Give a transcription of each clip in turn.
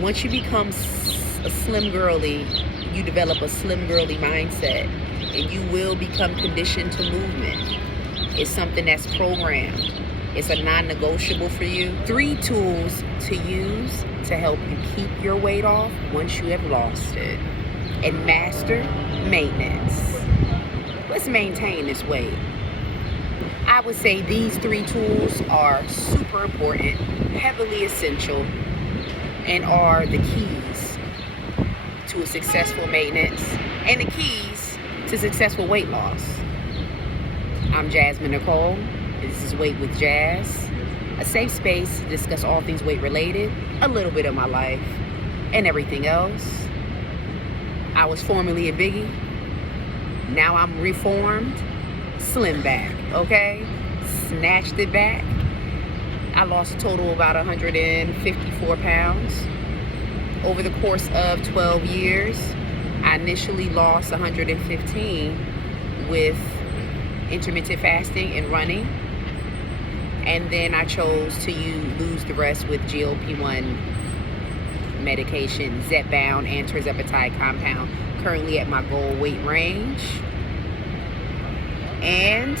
Once you become a slim girly, you develop a slim girly mindset, and you will become conditioned to movement. It's something that's programmed. It's a non-negotiable for you. 3 tools to use to help you keep your weight off once you have lost it. And master maintenance. Let's maintain this weight. I would say these 3 tools are super important, heavily essential, and are the keys to a successful maintenance and the keys to successful weight loss. I'm Jasmine Nicole. This is Weight with Jazz, a safe space to discuss all things weight related, a little bit of my life, and everything else. I was formerly a biggie. Now I'm reformed, slim back, okay? Snatched it back. I lost a total of about 154 pounds. Over the course of 12 years, I initially lost 115 with intermittent fasting and running. And then I chose to lose the rest with GLP1 medication, zepbound and tirzepatide compound, currently at my goal weight range, and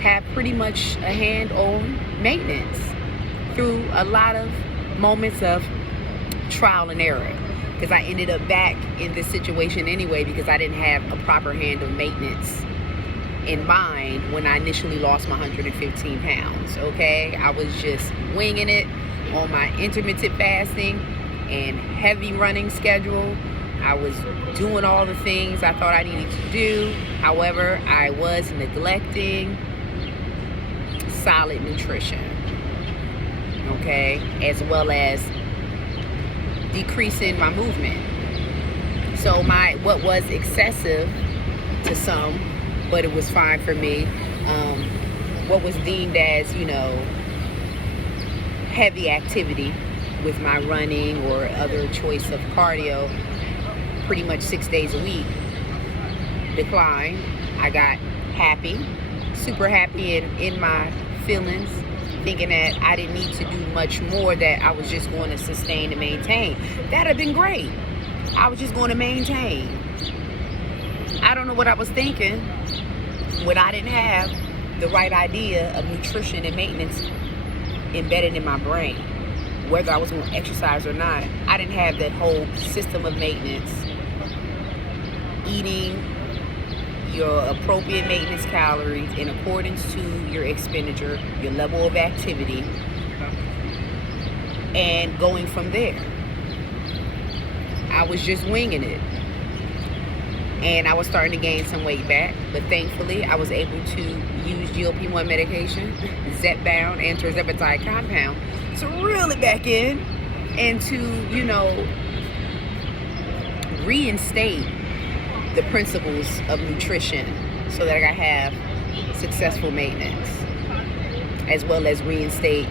have pretty much a hand on maintenance through a lot of moments of trial and error, because I ended up back in this situation anyway because I didn't have a proper hand of maintenance in mind when I initially lost my 115 pounds, okay? I was just winging it on my intermittent fasting and heavy running schedule. I was doing all the things I thought I needed to do. However, I was neglecting solid nutrition, okay? As well as decreasing my movement. So what was excessive to some, but it was fine for me, what was deemed as, heavy activity with my running or other choice of cardio, pretty much 6 days a week, declined. I got happy, super happy in my feelings, thinking that I didn't need to do much more, that I was just going to sustain and maintain. That'd have been great. I was just going to maintain. I don't know what I was thinking when I didn't have the right idea of nutrition and maintenance embedded in my brain. Whether I was going to exercise or not, I didn't have that whole system of maintenance. Eating your appropriate maintenance calories in accordance to your expenditure, your level of activity, and going from there. I was just winging it. And I was starting to gain some weight back, but thankfully I was able to use GLP1 medication, zepbound and tirzepatide compound, to reel it back in and to, reinstate the principles of nutrition so that I have successful maintenance, as well as reinstate,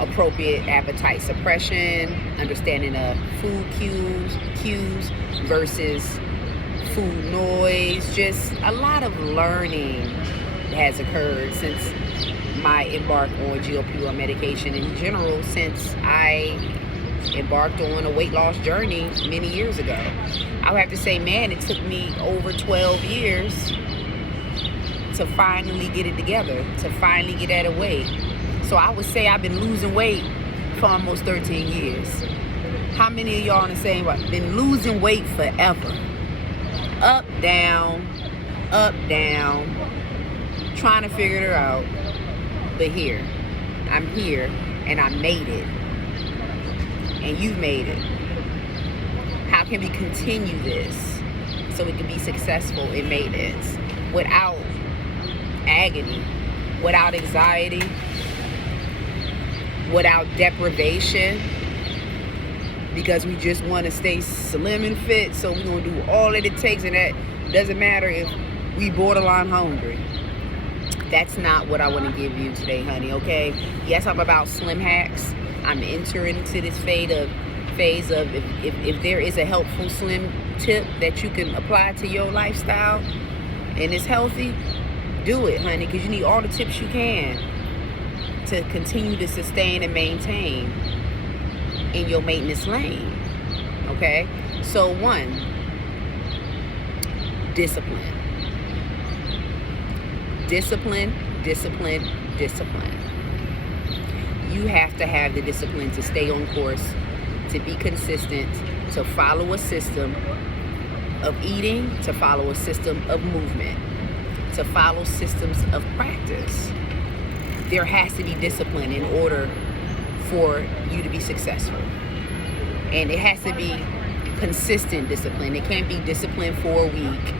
appropriate appetite suppression, understanding of food cues versus food noise. Just a lot of learning has occurred since my embark on GLP1 medication in general, since I embarked on a weight loss journey many years ago. I would have to say, man, it took me over 12 years to finally get it together, to finally get at a weight. So I would say I've been losing weight for almost 13 years. How many of y'all in the same way? Been losing weight forever. Up, down, trying to figure it out. But I'm here, and I made it. And you've made it. How can we continue this so we can be successful in maintenance without agony, without anxiety, without deprivation, because we just want to stay slim and fit, so we're going to do all that it takes, and that doesn't matter if we borderline hungry. That's not what I want to give you today, honey, okay? Yes, I'm about slim hacks. I'm entering into this phase of if there is a helpful slim tip that you can apply to your lifestyle and it's healthy, do it, honey, because you need all the tips you can to continue to sustain and maintain in your maintenance lane. Okay? So 1, discipline. Discipline, discipline, discipline. You have to have the discipline to stay on course, to be consistent, to follow a system of eating, to follow a system of movement, to follow systems of practice. There has to be discipline in order for you to be successful. And it has to be consistent discipline. It can't be discipline for a week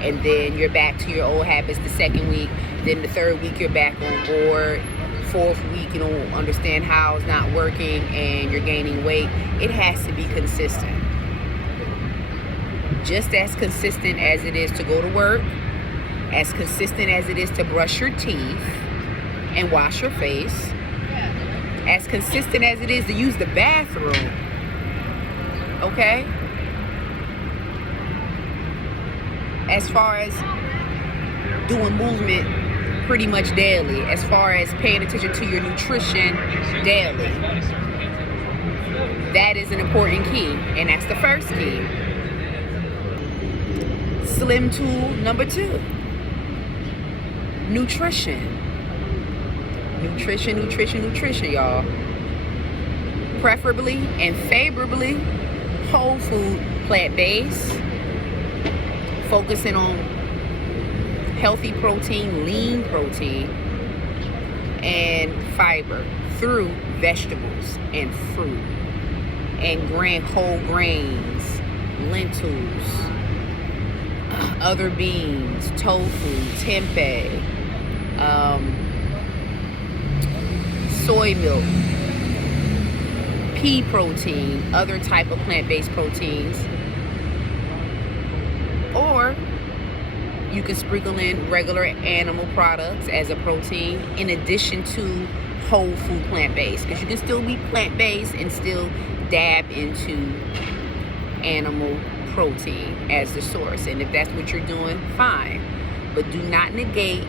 and then you're back to your old habits the second week. Then the third week you're back on board. Fourth week you don't understand how it's not working and you're gaining weight. It has to be consistent. Just as consistent as it is to go to work, as consistent as it is to brush your teeth and wash your face, as consistent as it is to use the bathroom. Okay? As far as doing movement pretty much daily, as far as paying attention to your nutrition daily. That is an important key, and that's the first key. Slim tool number 2. Nutrition. Nutrition, nutrition, nutrition, y'all. Preferably and favorably whole food, plant-based, focusing on healthy protein, lean protein, and fiber through vegetables and fruit and whole grains, lentils, other beans, tofu, tempeh, soy milk, pea protein, other type of plant-based proteins. Or you can sprinkle in regular animal products as a protein in addition to whole food plant-based, because you can still be plant-based and still dab into animal protein as the source. And if that's what you're doing, fine. But do not negate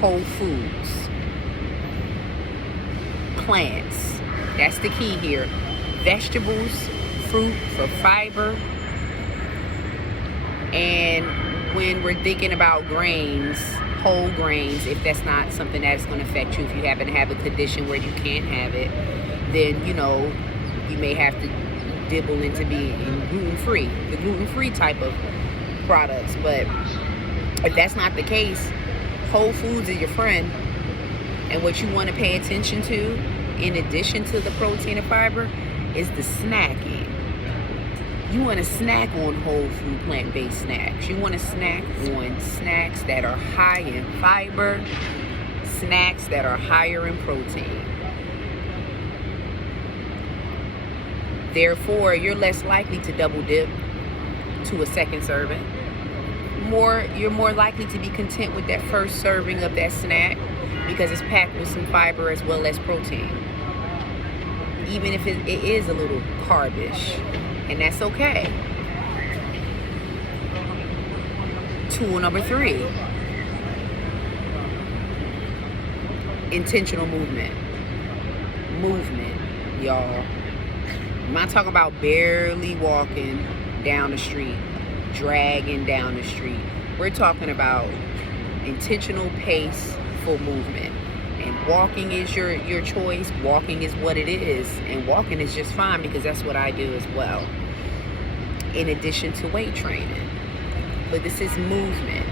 whole foods. Plants. That's the key here. Vegetables, fruit for fiber. And when we're thinking about grains, whole grains, if that's not something that's going to affect you, if you happen to have a condition where you can't have it, then, you may have to dibble into being gluten-free, the gluten-free type of products. But if that's not the case, whole foods are your friend. And what you want to pay attention to, in addition to the protein and fiber, is the snacking. You want to snack on whole food plant-based snacks. You want to snack on snacks that are high in fiber, snacks that are higher in protein. Therefore, you're less likely to double dip to a second serving. You're more likely to be content with that first serving of that snack because it's packed with some fiber as well as protein. Even if it is a little carbish. And that's okay. Tool number 3. Intentional movement. Movement, y'all. I'm not talking about barely walking down the street, dragging down the street. We're talking about intentional paceful movement. And walking is your choice. Walking is what it is. And walking is just fine because that's what I do as well, in addition to weight training. But this is movement.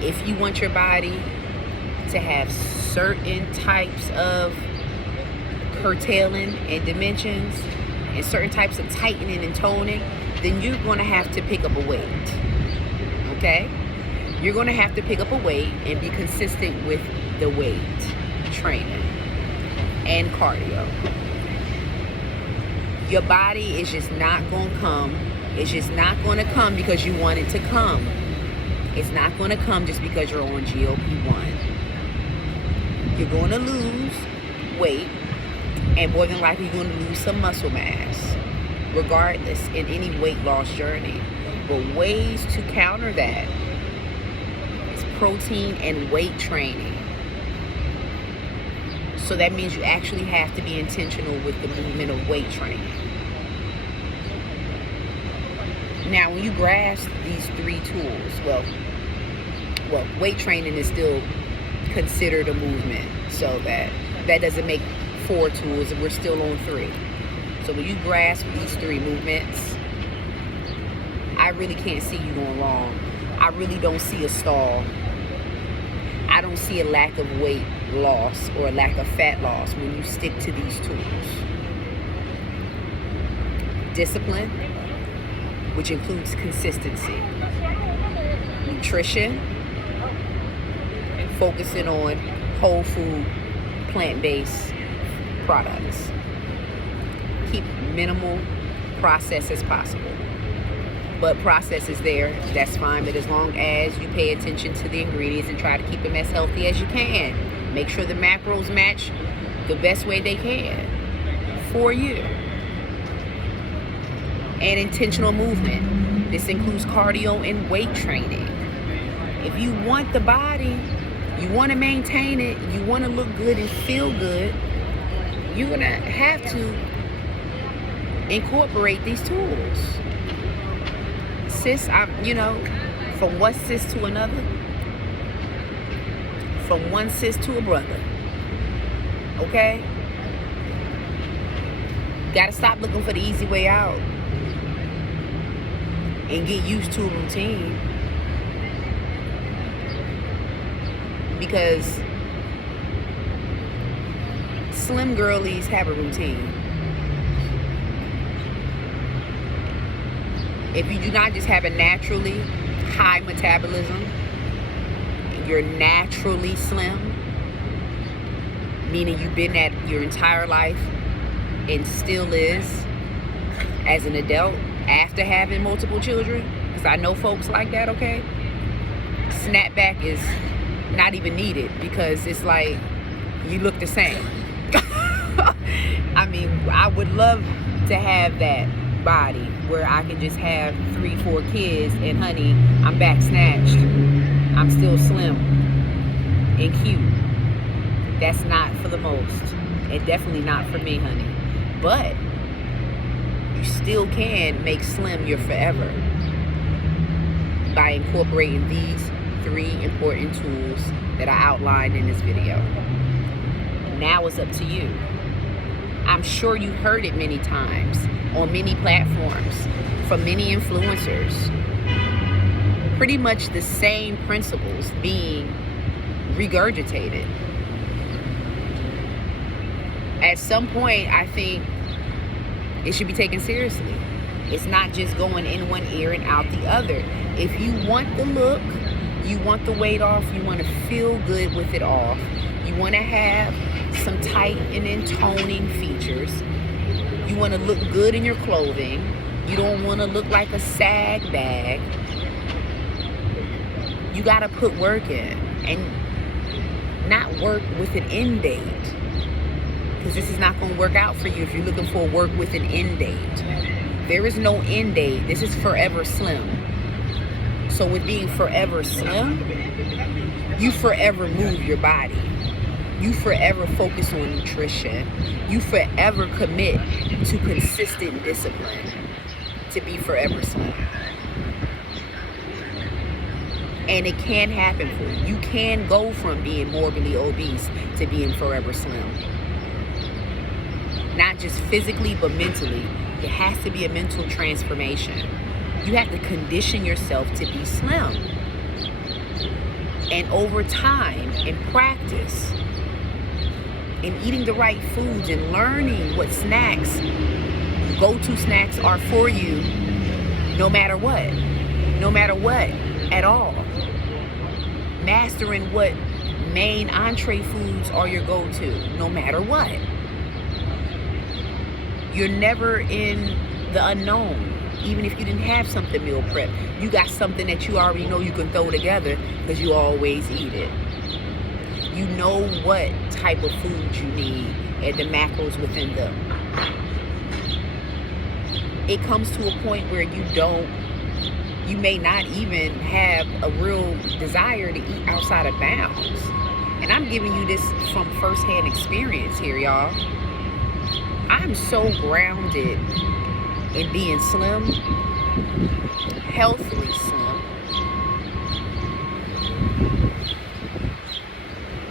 If you want your body to have certain types of curtailing and dimensions and certain types of tightening and toning, then you're going to have to pick up a weight. Okay? You're going to have to pick up a weight and be consistent with the weight training and cardio. Your body is just not going to come. It's just not going to come because you want it to come. It's not going to come just because you're on GLP1. You're going to lose weight, and more than likely you're going to lose some muscle mass, regardless, in any weight loss journey. But ways to counter that is protein and weight training. So that means you actually have to be intentional with the movement of weight training. Now, when you grasp these 3 tools, well, weight training is still considered a movement, so that doesn't make 4 tools, and we're still on 3. So when you grasp these 3 movements, I really can't see you going wrong. I really don't see a stall. I don't see a lack of weight loss or a lack of fat loss when you stick to these tools. Discipline, which includes consistency. Nutrition, focusing on whole food, plant-based products. Keep minimal process as possible. But process is there, that's fine. But as long as you pay attention to the ingredients and try to keep them as healthy as you can, make sure the macros match the best way they can for you. And intentional movement. This includes cardio and weight training. If you want the body, you want to maintain it, you want to look good and feel good, you're going to have to incorporate these tools. Sis, from one sis to another, from one sis to a brother, okay? Gotta stop looking for the easy way out and get used to a routine, because slim girlies have a routine. If you do not just have a naturally high metabolism, you're naturally slim, meaning you've been that your entire life and still is as an adult after having multiple children, because I know folks like that, okay? Snapback is not even needed, because it's like you look the same. I mean, I would love to have that body where I can just have 3-4 kids and honey, I'm back snatched, I'm still slim and cute. That's not for the most, and definitely not for me, honey. But you still can make slim your forever by incorporating these 3 important tools that I outlined in this video. Now it's up to you. I'm sure you've heard it many times on many platforms from many influencers. Pretty much the same principles being regurgitated. At some point, I think it should be taken seriously. It's not just going in one ear and out the other. If you want the look, you want the weight off, you want to feel good with it off, you want to have some tight and intoning features, you want to look good in your clothing, you don't want to look like a sag bag, you got to put work in, and not work with an end date, because this is not going to work out for you if you're looking for work with an end date. There is no end date. This is forever slim. So with being forever slim, you forever move your body. You forever focus on nutrition. You forever commit to consistent discipline to be forever slim. And it can happen for you. You can go from being morbidly obese to being forever slim. Not just physically, but mentally. It has to be a mental transformation. You have to condition yourself to be slim. And over time, and practice, and eating the right foods, and learning what snacks, go-to snacks are for you, no matter what at all. Mastering what main entree foods are your go-to, no matter what. You're never in the unknown. Even if you didn't have something meal prep, you got something that you already know you can throw together because you always eat it. You know what type of food you need and the macros within them. It comes to a point where you may not even have a real desire to eat outside of bounds. And I'm giving you this from firsthand experience here, y'all. I'm so grounded in being slim, healthily slim,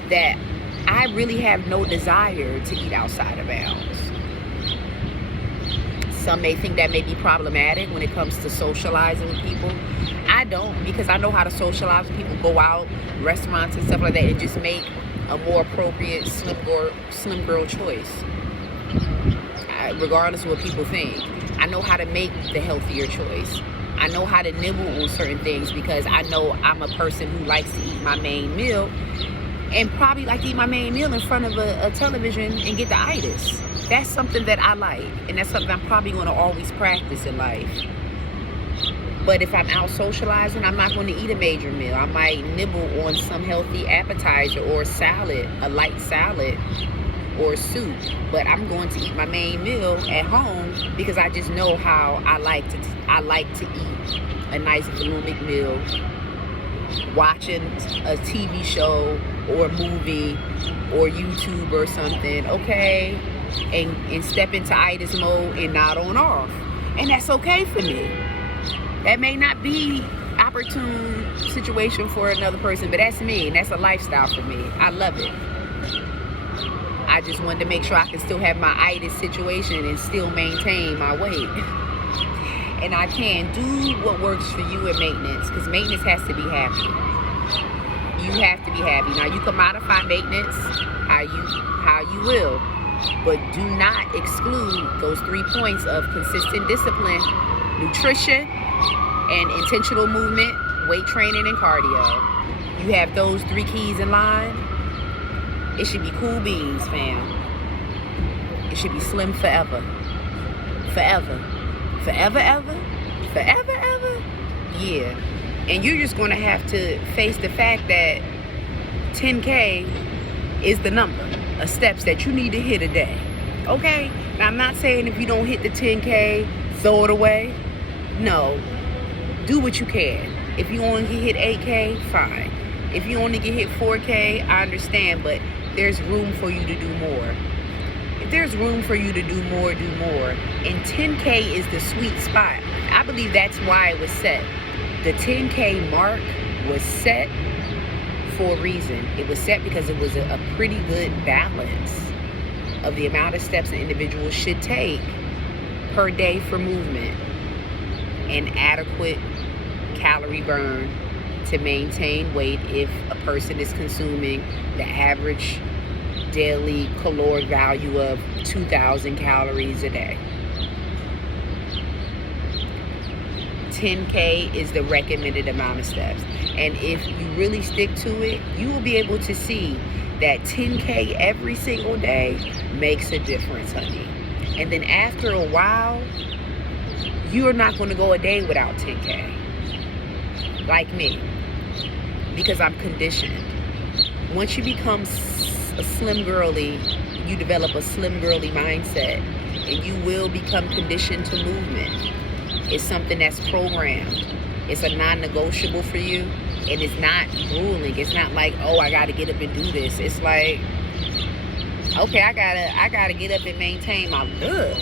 that I really have no desire to eat outside of bounds. Some may think that may be problematic when it comes to socializing with people. I don't, because I know how to socialize with people, go out, restaurants and stuff like that, and just make a more appropriate slim girl choice. Regardless of what people think, I know how to make the healthier choice. I know how to nibble on certain things because I know I'm a person who likes to eat my main meal, and probably like to eat my main meal in front of a television and get the itis. That's something that I like, and that's something I'm probably going to always practice in life. But if I'm out socializing, I'm not going to eat a major meal. I might nibble on some healthy appetizer or salad, a light salad or soup. But I'm going to eat my main meal at home because I just know how I like to eat a nice bulimic meal, watching a TV show or a movie or YouTube or something, okay? And step into itis mode and nod on off. And that's okay for me. That may not be opportune situation for another person, but that's me, and that's a lifestyle for me. I love it. I just wanted to make sure I can still have my itis situation and still maintain my weight. And I can do what works for you in maintenance, because maintenance has to be happy. You have to be happy. Now you can modify maintenance how you will, but do not exclude those 3 points of consistent discipline, nutrition, and intentional movement, weight training, and cardio. You have those 3 keys in line, it should be cool beans, fam. It should be slim forever. Forever. Forever, ever? Forever, ever? Yeah. And you're just going to have to face the fact that 10K is the number of steps that you need to hit a day. Okay? Now, I'm not saying if you don't hit the 10K, throw it away. No. Do what you can. If you only can hit 8K, fine. If you only can hit 4K, I understand, but there's room for you to do more. If there's room for you to do more, do more. And 10K is the sweet spot. I believe that's why it was set. The 10K mark was set for a reason. It was set because it was a pretty good balance of the amount of steps an individual should take per day for movement and adequate calorie burn to maintain weight if a person is consuming the average daily caloric value of 2,000 calories a day. 10K is the recommended amount of steps. And if you really stick to it, you will be able to see that 10K every single day makes a difference, honey. And then after a while, you're not going to go a day without 10K. Like me. Because I'm conditioned. Once you become a slim girly, you develop a slim girly mindset, and you will become conditioned to movement. It's something that's programmed. It's a non-negotiable for you, and it's not grueling. It's not like, oh, I gotta get up and do this. It's like, okay, I gotta get up and maintain my look,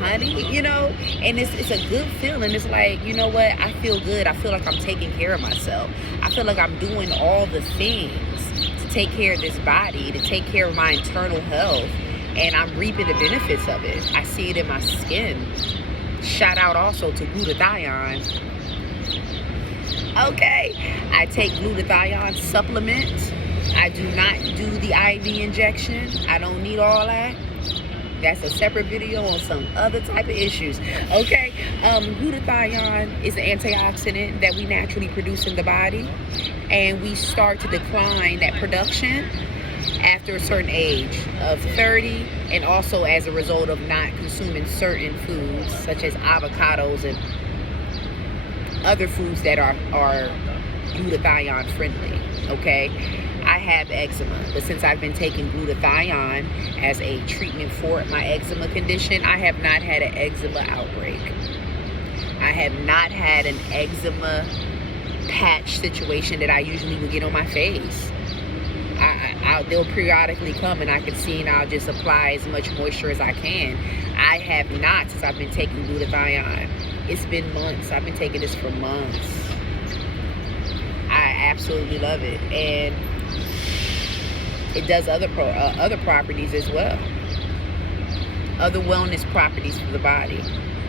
honey, you know. And it's a good feeling. It's like, you know what, I feel good. I feel like I'm taking care of myself. I feel like I'm doing all the things to take care of this body, to take care of my internal health, and I'm reaping the benefits of it. I see it in my skin. Shout out also to glutathione. Okay, I take glutathione supplement. I do not do the IV injection. I don't need all that. That's a separate video on some other type of issues. Okay, glutathione is an antioxidant that we naturally produce in the body, and we start to decline that production after a certain age of 30, and also as a result of not consuming certain foods such as avocados and other foods that are glutathione friendly. Okay, I have eczema, but since I've been taking glutathione as a treatment for my eczema condition, I have not had an eczema outbreak. I have not had an eczema patch situation that I usually would get on my face. they'll periodically come, and I can see, and I'll just apply as much moisture as I can. I have not, since I've been taking glutathione. It's been months. I've been taking this for months. I absolutely love it, and it does other properties as well, other wellness properties for the body.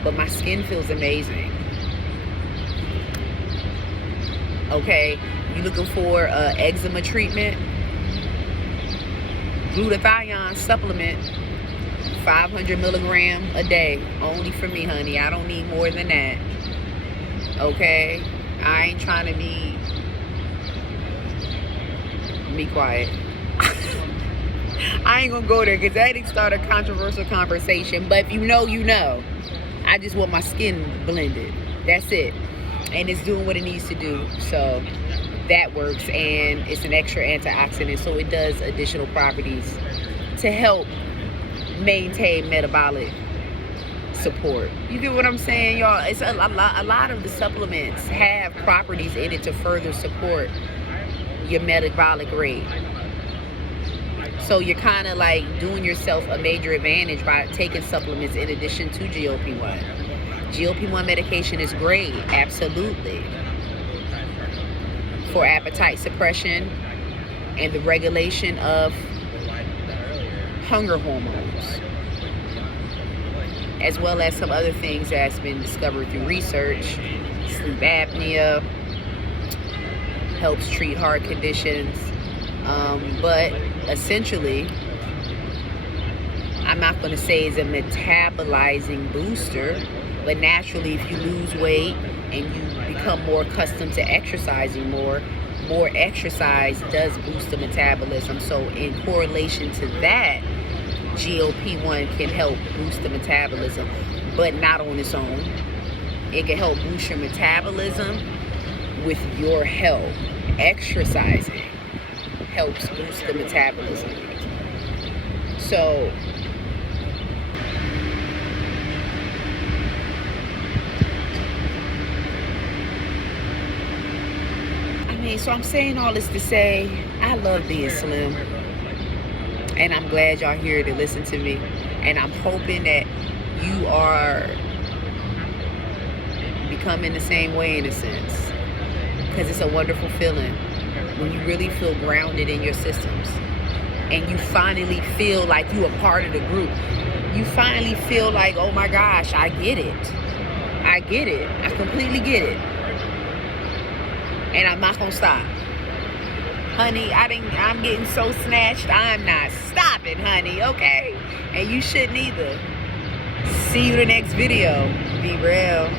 But my skin feels amazing. Okay, you looking for eczema treatment? Glutathione supplement, 500 milligram a day, only for me, honey. I don't need more than that. Okay, I ain't trying to be quiet. I ain't gonna go there because that didn't start a controversial conversation. But if you know, you know. I just want my skin blended. That's it. And it's doing what it needs to do. So that works. And it's an extra antioxidant. So it does additional properties to help maintain metabolic support. You get what I'm saying, y'all? It's a lot of the supplements have properties in it to further support your metabolic rate. So you're kind of like doing yourself a major advantage by taking supplements in addition to GLP1. GLP1 medication is great, absolutely, for appetite suppression and the regulation of hunger hormones, as well as some other things that's been discovered through research. Sleep apnea, helps treat heart conditions. But essentially, I'm not going to say it's a metabolizing booster, but naturally, if you lose weight and you become more accustomed to exercising more exercise does boost the metabolism. So in correlation to that, GLP1 can help boost the metabolism, but not on its own. It can help boost your metabolism with your health. Exercising helps boost the metabolism. So I'm saying all this to say I love being slim, and I'm glad y'all here to listen to me, and I'm hoping that you are becoming the same way in a sense, because it's a wonderful feeling when you really feel grounded in your systems and you finally feel like you are part of the group. You finally feel like, oh my gosh, I get it. I completely get it. And I'm not gonna stop. Honey, I'm getting so snatched, I'm not stopping, honey, okay? And you shouldn't either. See you in the next video. Be real.